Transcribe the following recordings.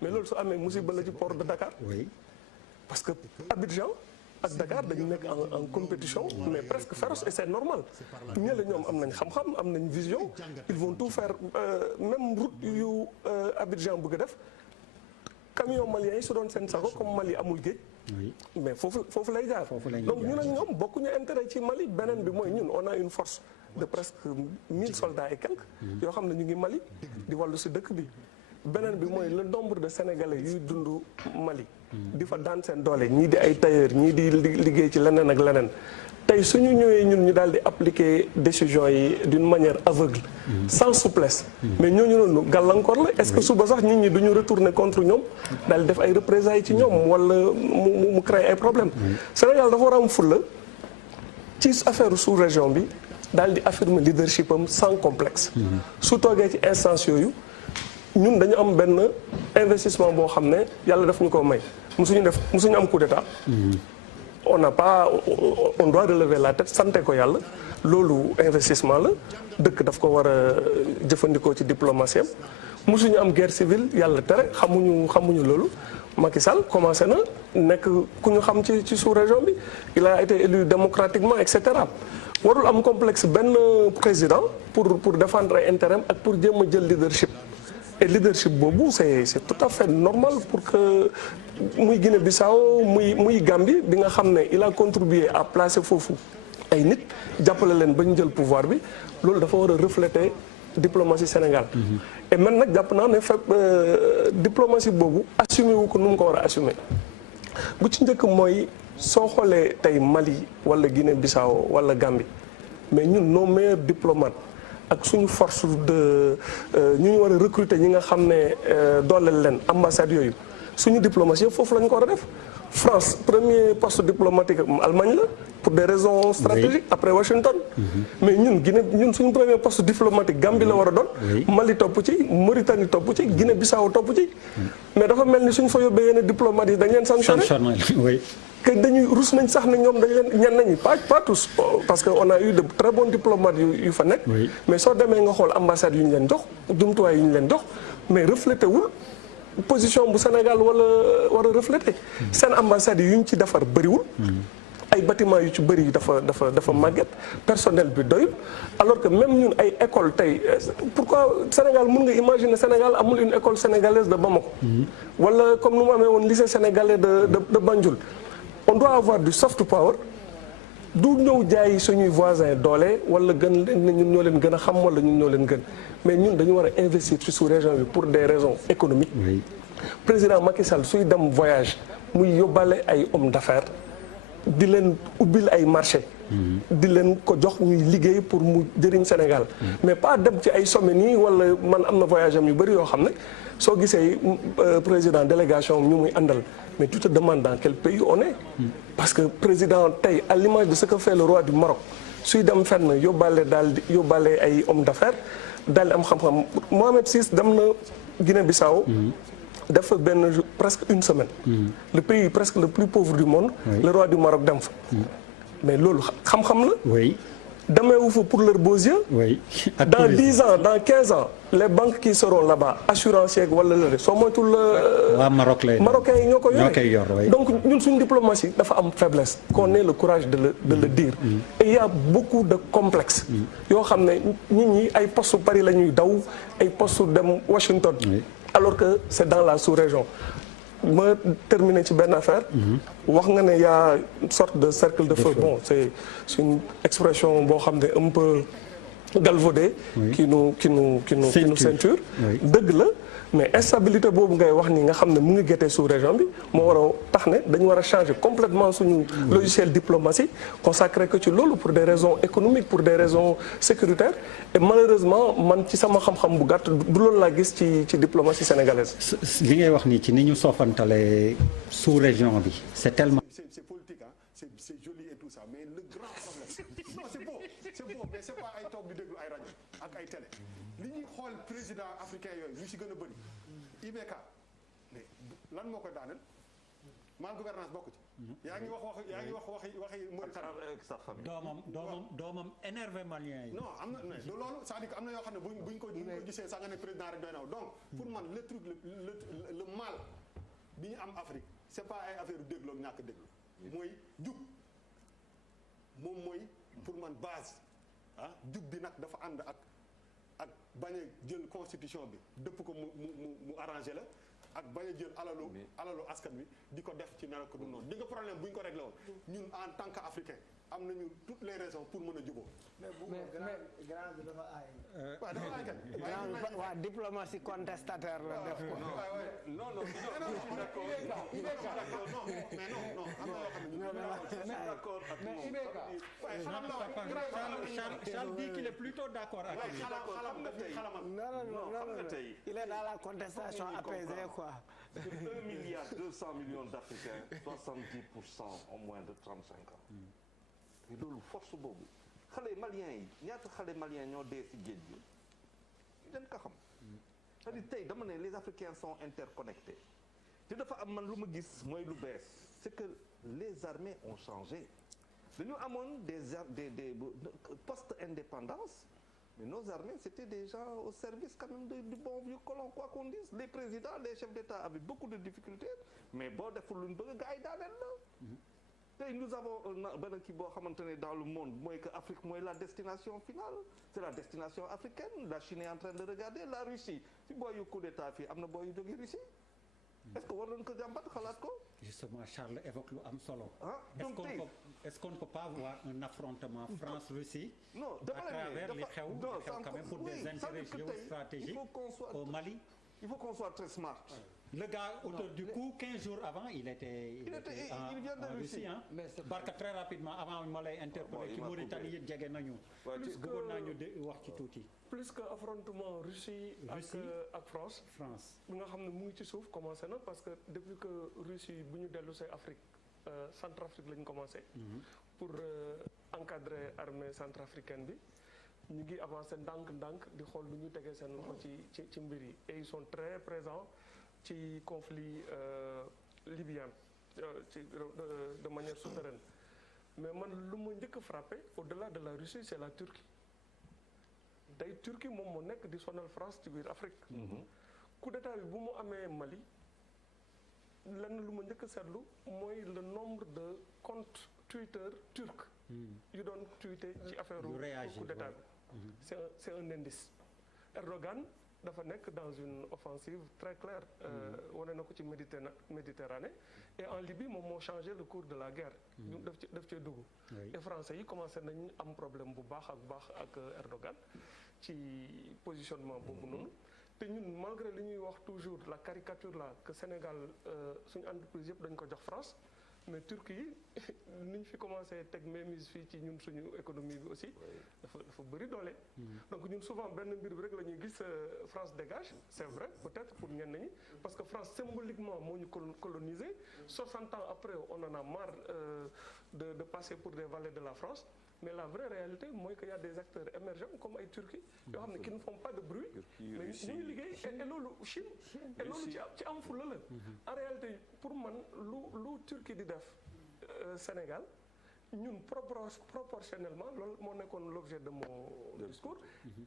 mais loolu su amee musiba la ci port de Dakar. oui parce que Abidjan ak Dakar dañu nekk en compétition mais presque féroce et c'est normal ñee la ñoom am nañ xam-xam am nañ vision ils vont tout faire même route yu Abidjan bëgg a def camion malien yi su doon seen sago comme Mali amul géej mais foofu lay jaar donc ñun ak ñoom bokkuñu intérêt ci Mali beneen bi mooy ñun on a une force de presque 1000 soldats et quelques yoo xam ne ñu ngi Mali di wàllu si dëkk bi beneen bi mooy le nombre de sénégalais yuy dund Mali di fa daan seen doole ñii di ay tailleur ñii di liggéey ci leneen ak leneen tey suñu ñëwee ñun ñu daal di appliquer décision yi d'une manière aveugle sans souplesse mais ñooñu noonu gàllankoor la est-ce que suba sax nit ñi duñu retourner contre ñoom daal di def ay représailles ci ñoom wala mu créer ay problèmes Sénégal dafa war a am fulla ci affaire sous-région bi daal di affirmer leadership am sans complexe su toogee ci instance yooyu ñun dañu am benn investissement boo xam ne yàlla daf ñu ko may musuñu am coup d'état on n'a pas on doit relever la tête sante ko yàlla loolu investissement la dëkk daf ko war a jëfandikoo ci diplomatie am musuñu am guerre civile yàlla tere xamuñu loolu Macky Sall commencé na nekk ku ñu xam ci sous-région bi il a été élu démocratiquement et cetera warul am complexe benn président pour défendre ay intérêt ak pour jéem a jël leadership et leadership boobu c'est tout à fait normal pour que muy Guinée-Bissau muy Gambie bi nga xam ne il a contribué à placer foofu ay nit jàppale leen ba ñu jël pouvoir bi loolu dafa war a refléter diplomatie Sénégal et man nag jàpp naa ne diplomatie boobu assumé wu ko nu mu ko war a assumé bu ci njëkk mooy soo xoolee tey Mali wala Guinée-Bissau wala Gambie mais ñun nos meilleurs diplomates ak suñu force de ñu war a recruter ñi nga xam ne dooleel leen ambassades yooyu suñu diplomatie foofu la ñu ko war a def France premier poste diplomatique Allemagne la pour des raisons stratégiques après Washington mais ñun suñu premier poste diplomatique Gambie la war a doon Mali topp ci Mauritanie topp ci Guinée-Bissau topp ci mais dafa mel ni suñ fa yóbbee yenn diplomates yi dañ leen sanctionné que dañuy rus nañ sax ne ñoom dañ leen ñenn nañu pas tous parce que on a eu de très bons diplomates yu fa nekk mais soo demee nga xool ambassade yu ñu leen jox jumtuwaay yu ñu leen jox mais reflété wul position bu Sénégal war a reflété seen ambassade yi yu ñu ci defar bëriwul ay bâtiments yu ci bëri dafa màgget personnel bi doyul alors que même ñun ay école tey pourquoi Sénégal mën nga imaginer Sénégal amul une école sénégalaise de Bamako wala comme nu mu amee woon lycée sénégalais de Banjul on doit avoir du soft power du ñëw jaay suñuy voisins doole wala gën leen ne ñun ñoo leen gën a xam wala ñun ñoo leen gën mais ñun dañu war a investir ci sous-région bi pour des raisons économiques président Macky Sall suy dem voyage muy yóbbaale ay hommes d'affaires di leen ubbil ay marché di leen ko jox ñuy liggéey pour mu jëriñ Sénégal mais pas dem ci ay sommet nii wala man am na voyage am yu bëri yoo xam ne soo gisee président délégation ñu muy àndal mais tu te demandes dans quel pays on est parce que président tey à l'image de ce que fait le roi du Maroc suy dem fenn yóbbaale ay hommes d'affaires daal di am xam-xam Mohamed VI dem na Guinée-Bissau def fa presque une semaine le pays presque le plus pauvre du monde le roi du Maroc dem fa mais loolu xam-xam la demeewu fa pour leurs beaux yeux dans 10 ans dans 15 ans les banques qui seront là-bas assurances wala la soo moytul waa marocains yi ñoo ko yore donc ñun suñu diplomatie dafa am faiblesse qu'on ait le courage de le dire et il y a beaucoup de complexes yoo xam ne nit ñi ay poste Paris la ñuy daw ay poste dem Washington alors que c'est dans la sous-région ma terminer ci benn affaire wax nga ne y a une sorte de cercle de feu bon c'est une expression boo xam ne un peu galvaudée qui nous ceinture dëgg la mais instabilité boobu ngay wax ni nga xam ne mu ngi géttee sous région bi moo war a tax ne dañu war a changer complètement suñu logiciel diplomatie consacré que ci loolu pour des raisons économiques pour des raisons sécuritaires et malheureusement man ci sama xam-xam bu gàtt du loolu laa gis ci diplomatie sénégalaise. li ngay wax nii ci ni ñu soofantale sous région bi c'est tellement. c'est politique ah c'est joli et tout ça mais le grand problème non c'est beau mais c'est pas ay toog di déglu ay rajo ak ay télé li ñuy xool président africain yooyu ñu si gën a bëri IBK mais lan moo koy daaneel mal gouvernance bokk ci. yaa ngi wax waxi Mauritanie. doomam énervé malien yi. non am na mais loolu c'est-à-dire que am na yoo xam ne buñ ko gisee sax nga ne président rek doy na donc pour man le truc le mal am Afrique c'est pas ay affaire déglu ak ñàkk déglu mooy jub moom mooy pour man base jub bi nag dafa ànd ak bañ a jël constitution bi dëpp ko mu arrangé la ak bañ a jël alalu askan bi di ko def ci nara ko du noonu di nga problème bu ñu ko réglé woon ñun en tant qu'Africain am nañu toutes les raisons pour mën a jubóo. mais grand bi dafa aay. waaw dafa aay kan. waaw diplomatie contestataire la def ko. non non Charles dit qu'il est plutôt d'accord avec lui. Non, il est dans la contestation apaisée quoi. Sur 1 milliard 200 millions d'Africains, 70% ont moins de 35 ans. te loolu force boobu xale maliens yi ñaata xale maliens ñoo dee ci géej gi dañ ko xam c'est-à-dire tey dama ne les Africains sont interconnectés te dafa am man lu ma gis mooy lu bees c'est que les armées ont changé dañu amoon des post-indépendance mais nos armées c'était des gens au service quand même du bon vieux colon quoi qu'on dise les présidents les chefs d'État avaient beaucoup de difficultés mais boo deful lu ñu bëgg gars yi daaneel la tey nous avons benn kii boo xamante ne dans le monde mooy que Afrique mooy la destination finale c'est la destination africaine la Chine est en train de regarder la Russie si booy yu coup d'état fii am na booy yu jógee Russie est-ce que war nañu ko jàmbat xalaat ko. Justement Charles évoque lu am solo. Est-ce qu'on ne peut pas avoir un affrontement France-Russie. non à travers li xew quand même pour des intérêts géostratégiques au Mali. il faut qu'on soit très smart. Le gars, auteur du coup, 15 jours avant, il vient de Russie. Hein. Barka très rapidement, avant ma lay interpellé ci Mauritanie yi jege nañu. bëggoon naa ñu wax ci tuuti. Plus que affrontement Russie ak France. bi nga xam ne mu ngi ci suuf commencé na parce que depuis que Russie bu ñu dellu see Afrique Centrafrique la ñu commencé. pour encadrer armée centrafricaine bi. ñu ngi avancé ndànk-ndànk di xool lu ñu tegee seen loxo ci mbir yi et ils sont très présents ci conflit libyen de manière souterraine mais man lu ma njëkk a frappé au-delà de la Russie c'est la Turquie tey Turquie moom moo nekk di sonal France ci biir Afrique coup d'état bi bu mu amee Mali lenn lu ma njëkk a seetlu mooy le nombre de comptes Twitter turcs yu doon tweeté ci affaire coup d'état bi c'est un indice Erdogan dafa nekk dans une offensive très claire wane na ko ci Méditerranée et en Libye moom moo changé le cours de la guerre daf cee dugg et français yi commencé nañ am problème bu baax ak Erdogan ci positionnement boobu noonu te ñun malgré li ñuy wax toujours la caricature là que Sénégal suñu entreprise yëpp dañ ko jox France mais Turquie yi ni ñu fi commencé teg mainmise fii ci ñun suñu économie bi aussi dafa bëri doole. donc ñun souvent benn mbir bi rek la ñuy gis France dégage c'est vrai peut-être pour ñenn ñi parce que France symboliquement moo ñu colonisé 60 ans après on en a marre de passer pour des valets de la France mais la vraie réalité mooy que y a des acteurs émergents comme ay Turquie yoo xam ne qui ne font pas de bruit mais ñu ngi liggéey et loolu Chine et loolu ci am fula la en réalité pour man lu Turquie di def Sénégal ñun proportionnellement loolu moo nekkoon l'objet de mon discours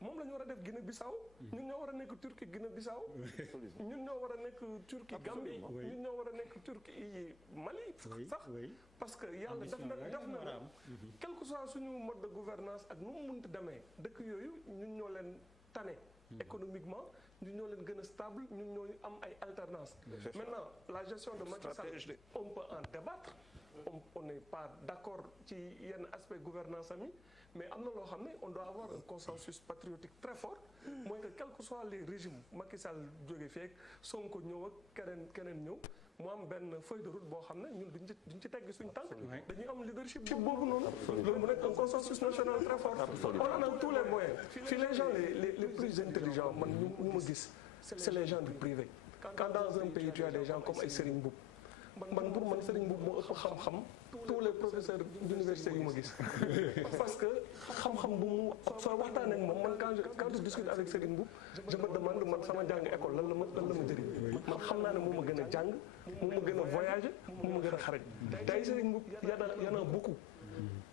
moom la ñu war a def Guinée-Bissau ñun ñoo war a nekk Turquie Guinée-Bissau ñun ñoo war a nekk Turquie Gambie ñun ñoo war a nekk Turquie Mali sax parce que yàlla def na quel que soit suñu mode de gouvernance ak nu mu munti demee dëkk yooyu ñun ñoo leen tane économiquement ñun ñoo leen gën a stable ñun ñoo am ay alternance maintenant la gestion de Macky Sall on peut en débattre on n'est pas d'accord ci yenn aspect gouvernance ami mais am na loo xam ne on doit avoir un consensus patriotique très fort mooy que quel que soit les régimes Macky Sall jóge feek Sonko ñëw ak keneen ñëw mu am benn feuille de route boo xam ne ñun duñ ci teggi suñ tànk dañuy am leadership boobu noonu loolu mu nekk un consensus national très fort on en a tous les moyens si les gens les plus intelligents man ñu ma gis c'est les gens du privé quand dans un pays tu as des gens comme ay Serigne Mboup man pour man Serigne Mboup moo ëpp xam-xam tous les professeurs d'université yu ma gis parce que xam-xam bu mu soo waxtaanee ak moom man quand je discute avec Serigne Mboup je me demande man sama jàng école lan la ma jëriñ man xam naa ne moo ma gën a jàng moo ma gën a voyager moo ma gën a xarañ tey Serigne Mboup y en a beaucoup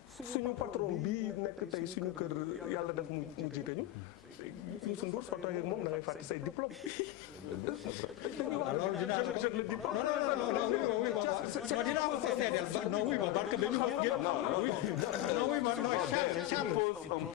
suñu patron bii nekk tey suñu kër yàlla def mu jiite ñu Youssou Ndour soo toogee ak moom da ngay fàtte say diplôme. alors dinaa je le dis pas. non dinaa ko seedeel non oui ma barke dañu ko non oui ma non Charles